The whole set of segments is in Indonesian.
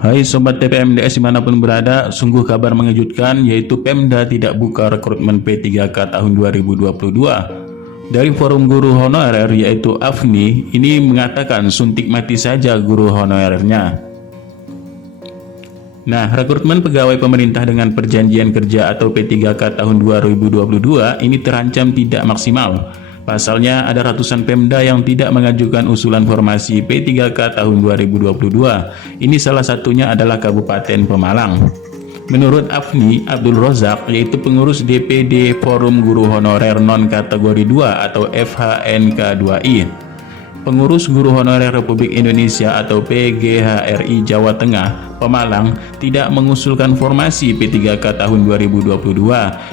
Hai Sobat TPMDS dimanapun berada, sungguh kabar mengejutkan yaitu Pemda tidak buka rekrutmen P3K tahun 2022. Dari forum guru honorer yaitu AFNI, ini mengatakan suntik mati saja guru honorernya. Nah, rekrutmen pegawai pemerintah dengan perjanjian kerja atau P3K tahun 2022 ini terancam tidak maksimal. Pasalnya ada ratusan Pemda yang tidak mengajukan usulan formasi P3K tahun 2022. Ini salah satunya adalah Kabupaten Pemalang. Menurut AFNI, Abdul Rozak, yaitu pengurus DPD Forum Guru Honorer Non Kategori 2 atau FHNK2I, pengurus Guru Honorer Republik Indonesia atau PGHRI Jawa Tengah, Pemalang, tidak mengusulkan formasi P3K tahun 2022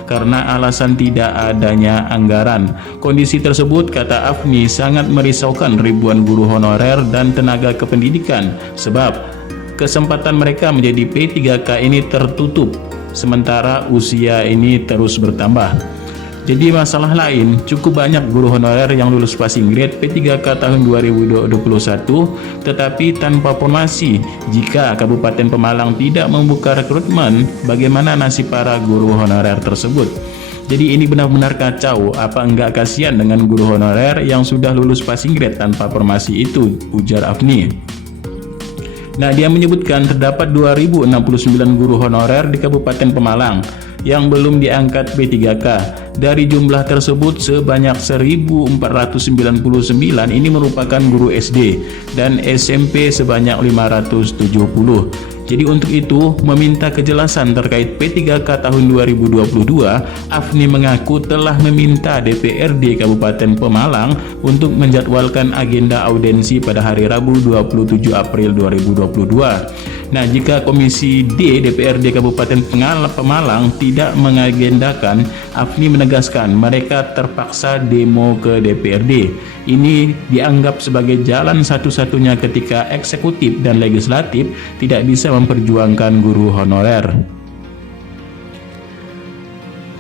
karena alasan tidak adanya anggaran. Kondisi tersebut, kata AFNI, sangat merisaukan ribuan guru honorer dan tenaga kependidikan sebab kesempatan mereka menjadi P3K ini tertutup, sementara usia ini terus bertambah. Jadi masalah lain, cukup banyak guru honorer yang lulus passing grade P3K tahun 2021 tetapi tanpa formasi. Jika Kabupaten Pemalang tidak membuka rekrutmen, bagaimana nasib para guru honorer tersebut? Jadi ini benar-benar kacau. Apa enggak kasihan dengan guru honorer yang sudah lulus passing grade tanpa formasi itu, ujar AFNI. Nah, dia menyebutkan terdapat 2069 guru honorer di Kabupaten Pemalang yang belum diangkat P3K. Dari jumlah tersebut sebanyak 1499 ini merupakan guru SD dan SMP sebanyak 570. Jadi untuk itu, meminta kejelasan terkait P3K tahun 2022, AFNI mengaku telah meminta DPRD Kabupaten Pemalang untuk menjadwalkan agenda audensi pada hari Rabu 27 April 2022. Nah, jika Komisi D DPRD Kabupaten Pemalang tidak mengagendakan, AFNI menegaskan mereka terpaksa demo ke DPRD. Ini dianggap sebagai jalan satu-satunya ketika eksekutif dan legislatif tidak bisa memperjuangkan guru honorer.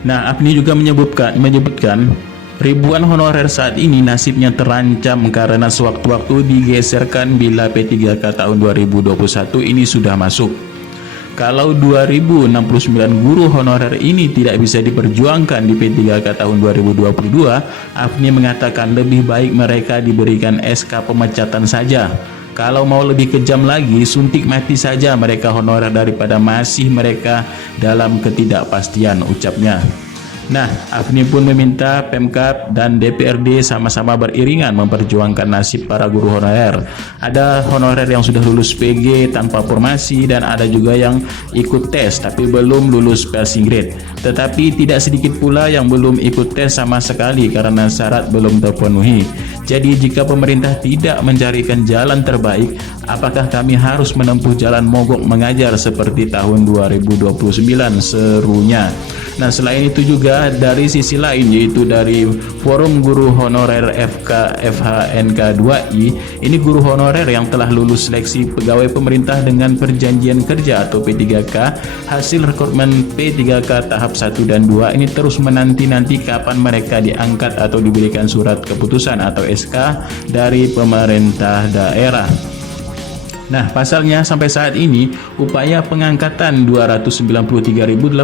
Nah, AFNI juga menyebutkan ribuan honorer saat ini nasibnya terancam karena sewaktu-waktu digeserkan bila P3K tahun 2021 ini sudah masuk. Kalau 2069 guru honorer ini tidak bisa diperjuangkan di P3K tahun 2022, AFNI mengatakan lebih baik mereka diberikan SK pemecatan saja. Kalau mau lebih kejam lagi, suntik mati saja mereka honorer daripada masih mereka dalam ketidakpastian, ucapnya. Nah, AFNI pun meminta Pemkab dan DPRD sama-sama beriringan memperjuangkan nasib para guru honorer. Ada honorer yang sudah lulus PG tanpa formasi dan ada juga yang ikut tes tapi belum lulus passing grade. Tetapi tidak sedikit pula yang belum ikut tes sama sekali karena syarat belum terpenuhi. Jadi jika pemerintah tidak mencarikan jalan terbaik, apakah kami harus menempuh jalan mogok mengajar seperti tahun 2029, serunya. Nah, selain itu juga dari sisi lain, yaitu dari Forum Guru Honorer FHNK2I, ini guru honorer yang telah lulus seleksi pegawai pemerintah dengan perjanjian kerja atau P3K, hasil rekrutmen P3K tahap 1 dan 2 ini terus menanti-nanti kapan mereka diangkat atau diberikan surat keputusan atau SK dari pemerintah daerah. Nah, pasalnya sampai saat ini upaya pengangkatan 293.860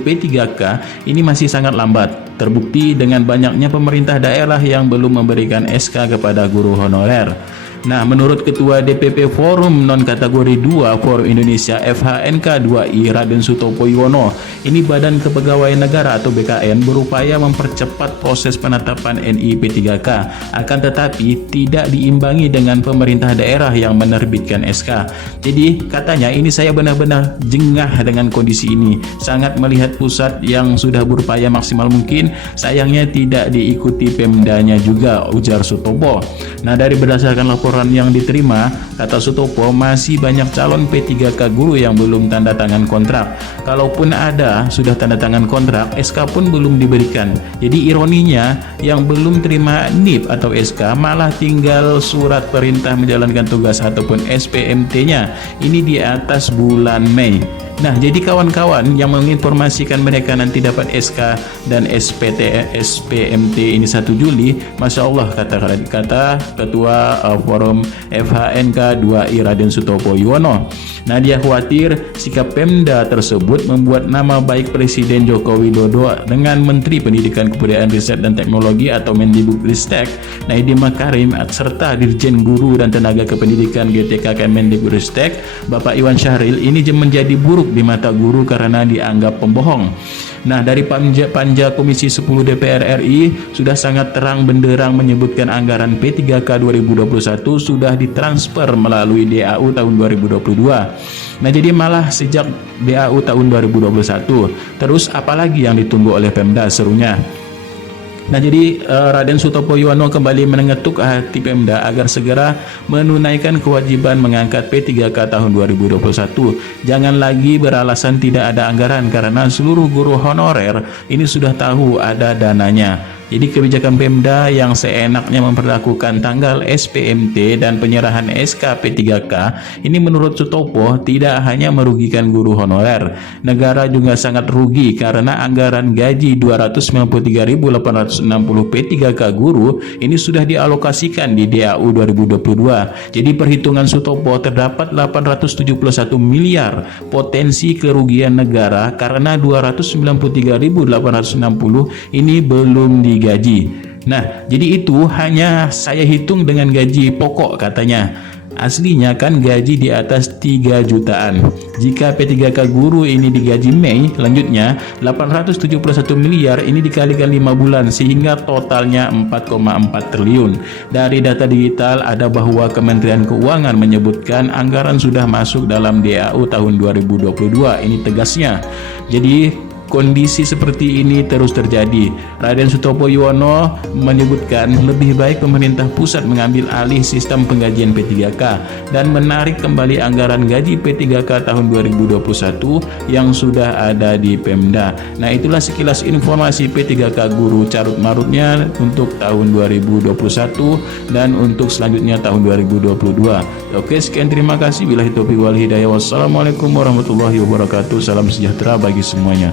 P3K ini masih sangat lambat. Terbukti dengan banyaknya pemerintah daerah yang belum memberikan SK kepada guru honorer. Nah, menurut Ketua DPP Forum Non Kategori 2 Forum Indonesia FHNK2I Raden Sutopo Yuwono, ini Badan Kepegawaian Negara atau BKN berupaya mempercepat proses penetapan NI P3K, akan tetapi tidak diimbangi dengan pemerintah daerah yang menerbitkan SK. Jadi katanya ini saya benar-benar jengah dengan kondisi ini, sangat melihat pusat yang sudah berupaya maksimal mungkin, sayangnya tidak diikuti Pemdanya juga, ujar Sutopo. Nah, dari berdasarkan laporan yang diterima, kata Sutopo, masih banyak calon P3K guru yang belum tanda tangan kontrak. Kalaupun ada sudah tanda tangan kontrak, SK pun belum diberikan. Jadi ironinya, yang belum terima NIP atau SK malah tinggal surat perintah menjalankan tugas ataupun SPMT-nya ini di atas bulan Mei. Nah, jadi kawan-kawan yang menginformasikan mereka nanti dapat SK dan SPMT ini 1 Juli, Masya Allah, kata Ketua Forum FHNK 2I Raden Sutopo Yuwono. Nah, dia khawatir sikap Pemda tersebut membuat nama baik Presiden Joko Widodo dengan Menteri Pendidikan Kebudayaan Riset dan Teknologi atau Mendikbudristek Nadiem Makarim serta Dirjen Guru dan Tenaga Kependidikan GTK Kemendikbudristek Bapak Iwan Syahril ini menjadi buruk di mata guru karena dianggap pembohong. Nah, dari Panja Komisi 10 DPR RI sudah sangat terang benderang menyebutkan anggaran P3K 2021 sudah ditransfer melalui DAU tahun 2022. Nah, jadi malah sejak DAU tahun 2021. Terus apalagi yang ditunggu oleh Pemda, serunya. Nah, jadi Raden Sutopo Yuwono kembali mengetuk hati Pemda agar segera menunaikan kewajiban mengangkat P3K tahun 2021. Jangan lagi beralasan tidak ada anggaran karena seluruh guru honorer ini sudah tahu ada dananya. Jadi kebijakan Pemda yang seenaknya memperlakukan tanggal SPMT dan penyerahan SK P3K ini menurut Sutopo tidak hanya merugikan guru honorer, negara juga sangat rugi karena anggaran gaji 293.860 P3K guru ini sudah dialokasikan di DAU 2022. Jadi perhitungan Sutopo terdapat 871 miliar potensi kerugian negara karena 293.860 ini belum digaji. Nah, jadi itu hanya saya hitung dengan gaji pokok katanya. Aslinya kan gaji di atas 3 jutaan. Jika P3K guru ini digaji Mei, lanjutnya 871 miliar ini dikalikan 5 bulan sehingga totalnya 4,4 triliun. Dari data digital ada bahwa Kementerian Keuangan menyebutkan anggaran sudah masuk dalam DAU tahun 2022. Ini tegasnya. Jadi kondisi seperti ini terus terjadi. Raden Sutopo Yuwono menyebutkan lebih baik pemerintah pusat mengambil alih sistem penggajian P3K dan menarik kembali anggaran gaji P3K tahun 2021 yang sudah ada di Pemda. Nah, itulah sekilas informasi P3K guru carut marutnya untuk tahun 2021 dan untuk selanjutnya tahun 2022. Oke, sekian, terima kasih. Billahi taufiq wal hidayah. Wassalamualaikum warahmatullahi wabarakatuh. Salam sejahtera bagi semuanya.